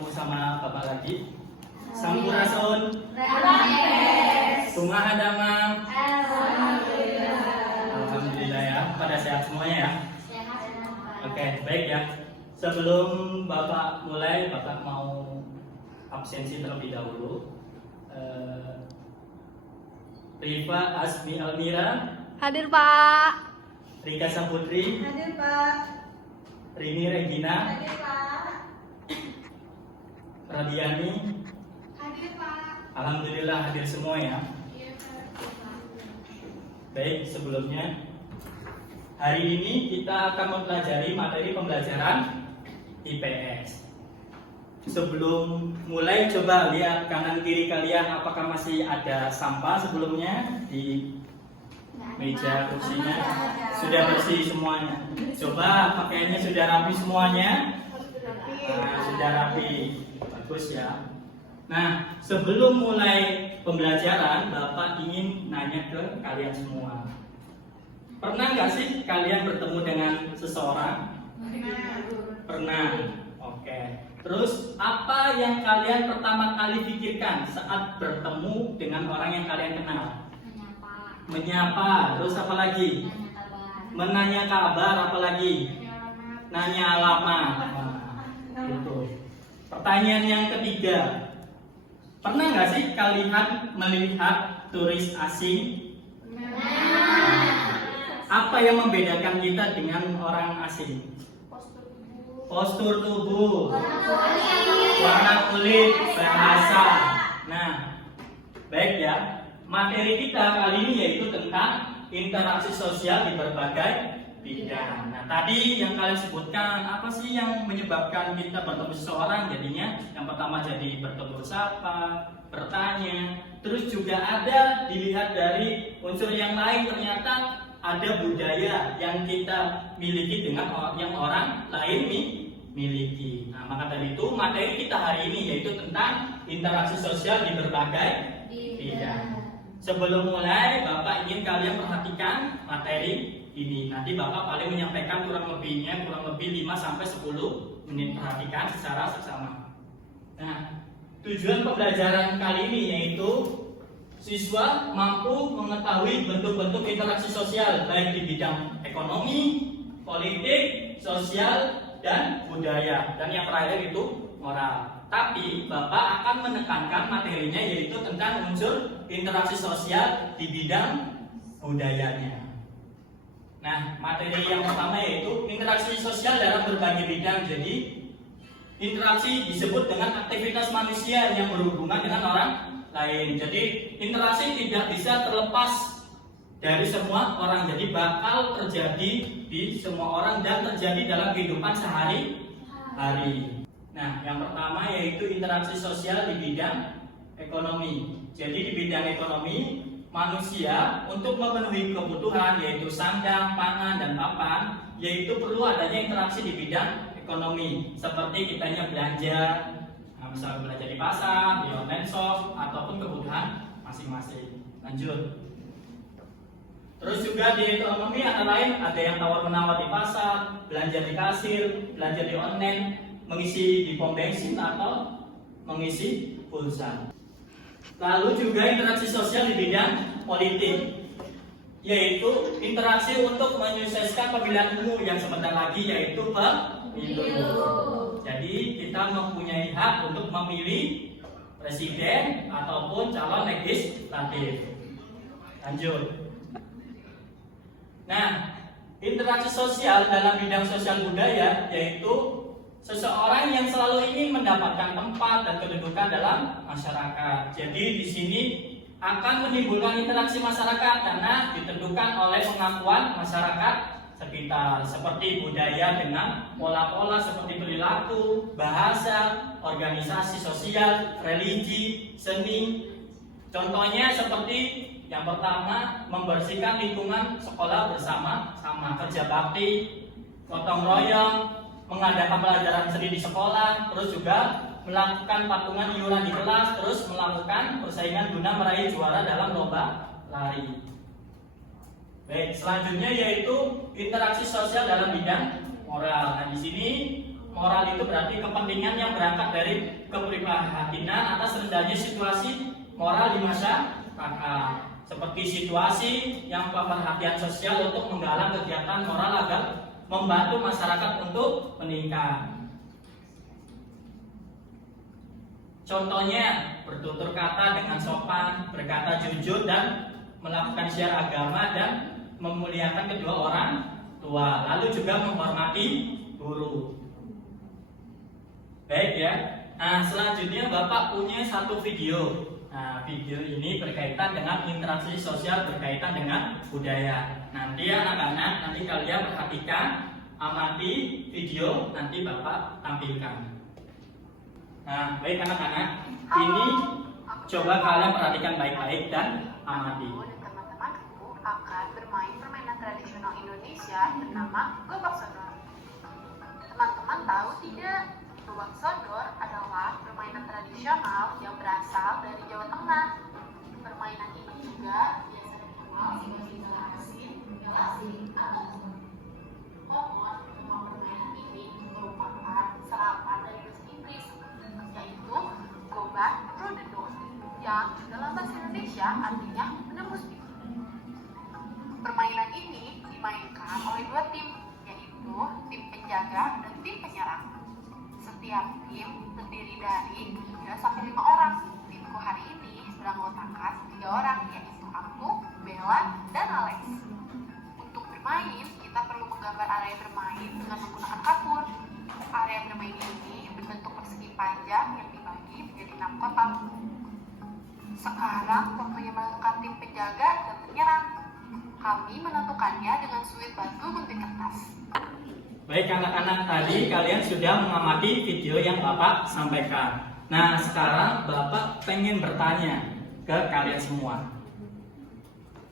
ketemu sama Bapak lagi. Sampurasun. Kumaha damang. Alhamdulillah ya, pada sehat semuanya ya. Oke, baik ya. Sebelum Bapak mulai, Bapak mau absensi terlebih dahulu. Rifa Asmi Almira. Hadir Pak. Rika Saputri. Hadir Pak. Rini Regina. Hadir Pak. Radiani. Hadir Pak. Alhamdulillah hadir semua ya. Iya Pak. Baik, sebelumnya hari ini kita akan mempelajari materi pembelajaran IPS. Sebelum mulai, coba lihat kanan kiri kalian apakah masih ada sampah sebelumnya di meja kursinya. Sudah bersih semuanya. Coba pakaiannya sudah rapi semuanya. Nah, sudah rapi. Bagus ya. Nah, sebelum mulai pembelajaran, Bapak ingin nanya ke kalian semua. Pernah nggak sih kalian bertemu dengan seseorang? Pernah. Oke. Terus apa yang kalian pertama kali pikirkan saat bertemu dengan orang yang kalian kenal? Menyapa. Terus apa lagi? Menanya kabar. Apa lagi? Nanya alamat. Nah, itu. Pertanyaan yang ketiga. Pernah nggak sih kalian melihat turis asing? Apa yang membedakan kita dengan orang asing? Postur tubuh, warna kulit, bahasa. Nah, baik ya. Materi kita kali ini yaitu tentang interaksi sosial di berbagai bidang. Nah, tadi yang kalian sebutkan, apa sih yang menyebabkan kita bertemu seseorang? Jadinya yang pertama jadi bertegur sapa, bertanya. Terus juga ada dilihat dari unsur yang lain, ternyata ada budaya yang kita miliki dengan yang orang lain miliki. Nah, maka dari itu materi kita hari ini yaitu tentang interaksi sosial di berbagai bidang. Sebelum mulai, Bapak ingin kalian perhatikan materi ini. Nanti Bapak paling menyampaikan kurang lebih 5-10 menit. Perhatikan secara seksama. Nah, tujuan pembelajaran kali ini yaitu siswa mampu mengetahui bentuk-bentuk interaksi sosial baik di bidang ekonomi, politik, sosial, dan budaya. Dan yang terakhir itu moral. Tapi Bapak akan menekankan materinya yaitu tentang unsur interaksi sosial di bidang budayanya. Nah, materi yang pertama yaitu interaksi sosial dalam berbagai bidang. Jadi, interaksi disebut dengan aktivitas manusia yang berhubungan dengan orang lain. Jadi, interaksi tidak bisa terlepas dari semua orang. Jadi, bakal terjadi di semua orang dan terjadi dalam kehidupan sehari-hari. Nah, yang pertama yaitu interaksi sosial di bidang ekonomi. Jadi di bidang ekonomi, manusia untuk memenuhi kebutuhan yaitu sandang, pangan, dan papan, yaitu perlu adanya interaksi di bidang ekonomi. Seperti kitanya belanja, misalnya belanja di pasar, di online shop, ataupun kebutuhan masing-masing. Lanjut. Terus juga di ekonomi antara lain ada yang tawar-menawar di pasar, belanja di kasir, belanja di online, mengisi di pom bensin atau mengisi pulsa. Lalu juga interaksi sosial di bidang politik, yaitu interaksi untuk menyukseskan pemilihan umum yang sebentar lagi yaitu pemilu. Jadi kita mempunyai hak untuk memilih presiden ataupun calon legislatif. Lanjut. Nah, interaksi sosial dalam bidang sosial budaya yaitu seseorang yang selalu ingin mendapatkan tempat dan kedudukan dalam masyarakat. Jadi di sini akan menimbulkan interaksi masyarakat karena ditentukan oleh pengakuan masyarakat sekitar seperti budaya dengan pola-pola seperti perilaku, bahasa, organisasi sosial, religi, seni. Contohnya seperti yang pertama membersihkan lingkungan sekolah bersama-sama, kerja bakti, gotong royong, mengadakan pelajaran seni di sekolah, terus juga melakukan patungan iuran di kelas, terus melakukan persaingan guna meraih juara dalam lomba lari. Baik, selanjutnya yaitu interaksi sosial dalam bidang moral. Nah, di sini moral itu berarti kepentingan yang berangkat dari keprihatinan atas rendahnya situasi moral di masyarakat, seperti situasi yang perhatian sosial untuk menggalang kegiatan moral agar membantu masyarakat untuk meningkat. Contohnya bertutur kata dengan sopan, berkata jujur dan melakukan syiar agama dan memuliakan kedua orang tua, lalu juga menghormati guru. Baik ya. Nah, selanjutnya Bapak punya satu video. Nah, video ini berkaitan dengan interaksi sosial berkaitan dengan budaya. Nanti anak-anak, nanti kalian perhatikan, amati video, nanti Bapak tampilkan. Nah, baik anak-anak, ini coba kalian perhatikan baik-baik dan amati. Teman-temanku akan bermain permainan tradisional Indonesia bernama Gobak Sodor. Teman-teman tahu tidak? Gobak Sodor adalah permainan tradisional yang berasal dari Jawa Tengah. Permainan ini juga biasa dikenal sebagai gala asin, gala asing, atau namun nama permainan ini merupakan serapan dari bahasa Inggris, yaitu Gobak Through the Door, yang dalam bahasa Indonesia artinya menembus pintu. Permainan ini dimainkan oleh dua tim, yaitu tim penjaga dan tim penyerang. Setiap tim terdiri dari 3 sampai 5 orang. Timku hari ini beranggotakan 3 orang, yaitu aku, Bella, dan Alex. Untuk bermain, kita perlu menggambar area bermain dengan menggunakan kapur. Area bermain ini berbentuk persegi panjang yang dibagi menjadi 6 kotak. Sekarang waktunya menentukan tim penjaga dan penyerang. Kami menentukannya dengan suit batu gunting kertas. Baik anak-anak, tadi kalian sudah mengamati video yang Bapak sampaikan. Nah, sekarang Bapak pengen bertanya ke kalian semua.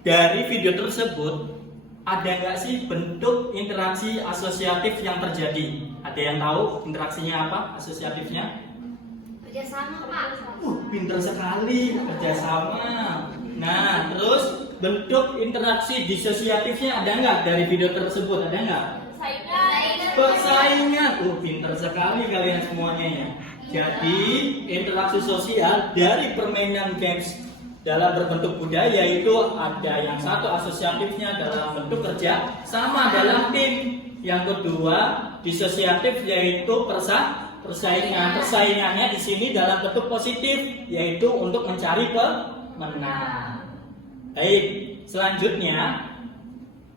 Dari video tersebut, ada nggak sih bentuk interaksi asosiatif yang terjadi? Ada yang tahu interaksinya apa asosiatifnya? Kerjasama, Pak. Pintar sekali, kerjasama. Nah, terus bentuk interaksi disosiatifnya ada nggak dari video tersebut? Ada nggak? Persaingan. Pintar sekali kalian semuanya ya. Jadi interaksi sosial dari permainan games dalam berbentuk budaya itu ada yang satu asosiatifnya dalam bentuk kerja sama dalam tim. Yang kedua disosiatif yaitu persaingan. Persaingannya di sini dalam bentuk positif yaitu untuk mencari pemenang. Baik, selanjutnya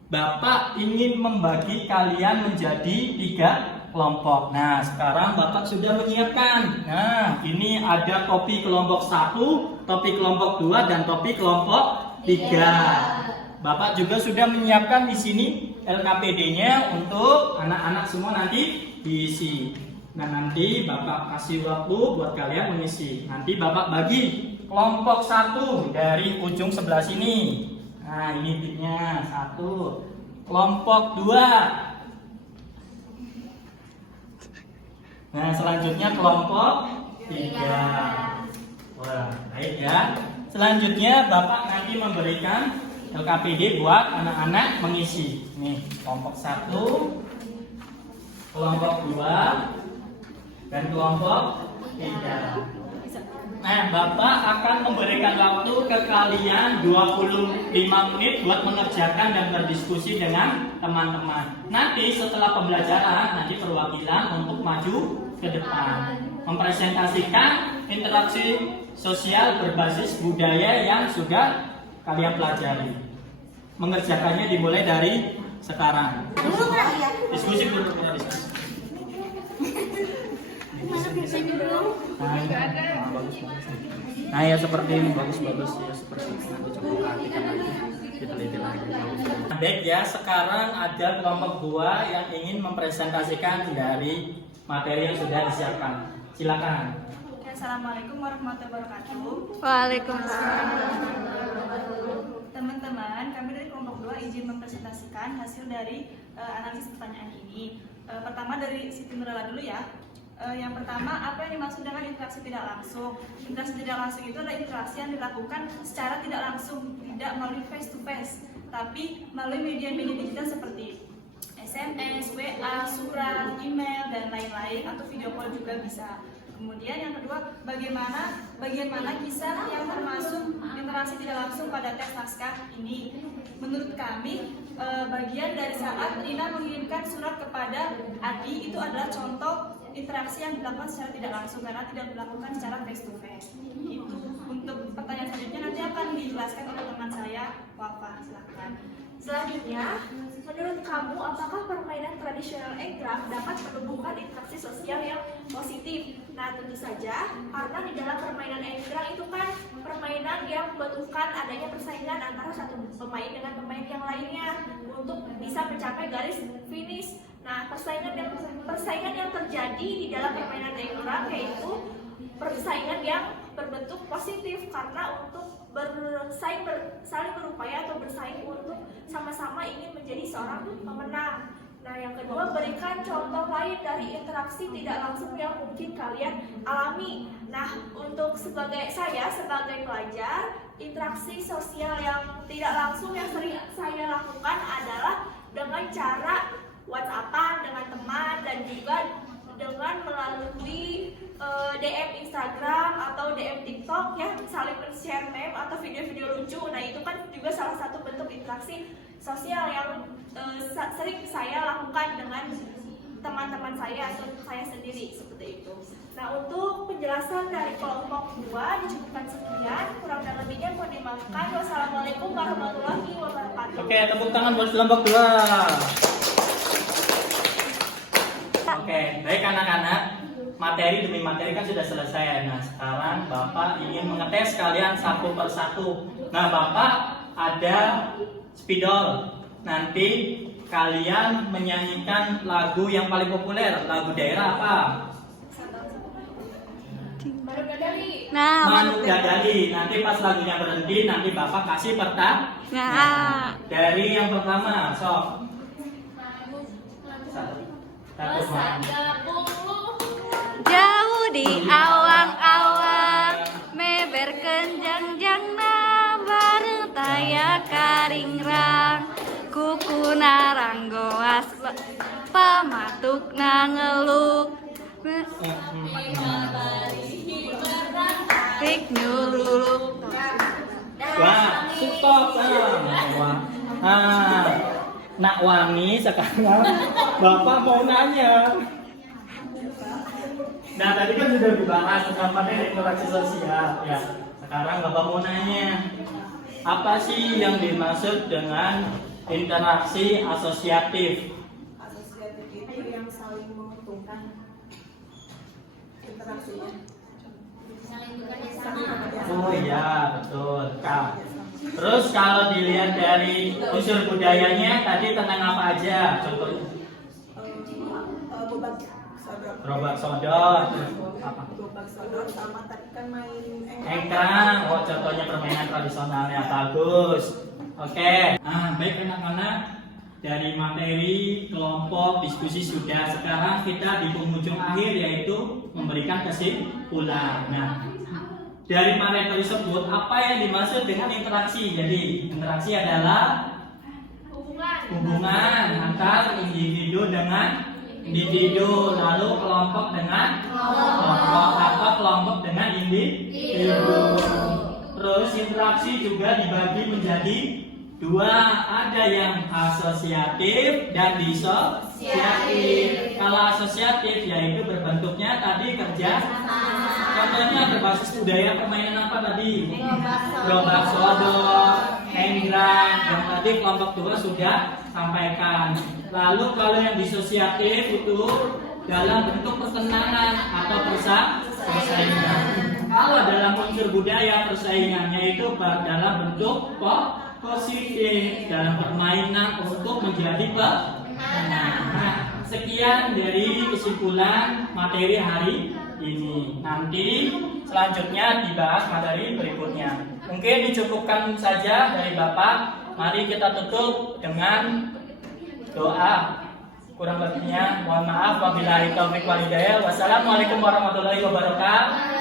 Bapak ingin membagi kalian menjadi 3 kelompok. Nah, sekarang Bapak sudah menyiapkan. Nah, ini ada topi kelompok 1, topi kelompok 2, dan topi kelompok 3. Bapak juga sudah menyiapkan di sini LKPD-nya untuk anak-anak semua nanti diisi. Nah, nanti Bapak kasih waktu buat kalian mengisi. Nanti Bapak bagi kelompok 1 dari ujung sebelah sini. Nah, ini tipnya 1. Kelompok 2. Nah, selanjutnya kelompok 3. Wah, baik ya. Selanjutnya Bapak nanti memberikan LKPD buat anak-anak mengisi. Nih, kelompok 1, kelompok 2, dan kelompok 3. Nah, Bapak akan memberikan waktu ke kalian 25 menit buat mengerjakan dan berdiskusi dengan teman-teman. Nanti setelah pembelajaran, nanti perwakilan untuk maju ke depan, mempresentasikan interaksi sosial berbasis budaya yang sudah kalian pelajari. Mengerjakannya dimulai dari sekarang. Diskusi dulu, diskusi. Nah, ya seperti ini bagus ya seperti ini. Nanti coba perhatikan lagi, diteliti lagi. Baik ya, sekarang ada kelompok 2 yang ingin mempresentasikan dari materi yang sudah disiapkan. Silakan. Assalamualaikum warahmatullahi wabarakatuh. Waalaikumsalam. Teman-teman, kami dari kelompok 2 izin mempresentasikan hasil dari analisis pertanyaan ini. Pertama dari Siti Nurlela dulu ya. Yang pertama, apa yang dimaksud dengan interaksi tidak langsung? Interaksi tidak langsung itu adalah interaksi yang dilakukan secara tidak langsung, tidak melalui face to face, tapi melalui media-media digital seperti SMS, WA, surat, email, dan lain-lain, atau video call juga bisa. Kemudian yang kedua, bagaimana kisah yang termasuk interaksi tidak langsung pada teks naskah ini. Menurut kami, bagian dari saat Rina mengirimkan surat kepada Adi itu adalah contoh interaksi yang dilakukan secara tidak langsung karena tidak dilakukan secara face to face. Itu untuk pertanyaan selanjutnya nanti akan dijelaskan oleh teman saya, Wafa. Silakan. Selanjutnya, menurut kamu apakah permainan tradisional Enggrang dapat menumbuhkan interaksi sosial yang positif? Nah, tentu saja, karena di dalam permainan Enggrang itu kan permainan yang membutuhkan adanya persaingan antara satu pemain dengan pemain yang lainnya untuk bisa mencapai garis finish. Nah, persaingan yang terjadi di dalam permainan Enggrang yaitu persaingan yang berbentuk positif karena untuk saling berupaya atau bersaing untuk sama-sama ingin menjadi seorang pemenang. Nah, yang kedua, berikan contoh lain dari interaksi tidak langsung yang mungkin kalian alami. Nah, untuk sebagai pelajar, interaksi sosial yang tidak langsung yang sering saya lakukan adalah dengan cara WhatsApp-an dengan teman dan juga dengan melalui DM Instagram atau DM TikTok yang saling share meme atau video-video lucu. Nah, itu kan juga salah satu bentuk interaksi sosial yang sering saya lakukan dengan teman-teman saya atau saya sendiri seperti itu. Nah, untuk penjelasan dari kelompok 2 dicukupkan sekian, kurang dan lebihnya mohon dimaafkan. Wassalamualaikum warahmatullahi wabarakatuh. Oke, tepuk tangan buat kelompok 2. Oke, baik anak-anak, materi demi materi kan sudah selesai. Nah, sekarang Bapak ingin mengetes kalian satu persatu. Nah, Bapak ada spidol. Nanti kalian menyanyikan lagu yang paling populer. Lagu daerah apa? Manuk Dadali. Manuk Dadali. Nanti pas lagunya berhenti, nanti Bapak kasih peta. Nah, Dari yang pertama, sok. Satu. jauh di awang-awang meber kenjang-jang bareng taya karingrang kuku naranggoas pamatuk nangeluk pik nyululuk. Wah, stop. Nak wangi sekarang Bapak mau nanya. Nah, tadi kan sudah dibahas tentang interaksi sosial ya. Sekarang Bapak mau nanya, apa sih yang dimaksud dengan interaksi asosiatif? Asosiatif itu yang saling menguntungkan interaksinya. Oh iya, betul. Kak. Terus kalau dilihat dari unsur budayanya tadi tentang apa aja? Contohnya gerobak sodor, Gerobak sodor sama tadi kan main engkrang. Oh, contohnya permainan tradisionalnya bagus. Oke. Baik anak-anak, dari materi kelompok diskusi sudah. Sekarang kita di penghujung akhir yaitu memberikan kesimpulan. Nah, dari materi tersebut apa yang dimaksud dengan interaksi? Jadi interaksi adalah hubungan antar individu dengan individu, lalu kelompok dengan kelompok atau kelompok dengan individu. Terus interaksi juga dibagi menjadi dua, ada yang asosiatif dan disosiatif. Kalau asosiatif yaitu berbentuknya tadi kerja. Contohnya berbasis budaya permainan apa tadi? Gerobak sodor, enggrang, yang tadi kelompok 2 sudah sampaikan. Lalu kalau yang disosiatif itu dalam bentuk pertenangan atau persaingan. Kalau dalam unsur budaya persaingannya itu dalam bentuk positif, dalam permainan untuk menjadi pemenang. Nah, sekian dari kesimpulan materi hari ini. Nanti selanjutnya dibahas materi berikutnya. Mungkin dicukupkan saja dari Bapak. Mari kita tutup dengan doa. Kurang lebihnya mohon maaf. Wabillahi taufiq wal hidayah. Wassalamualaikum warahmatullahi wabarakatuh.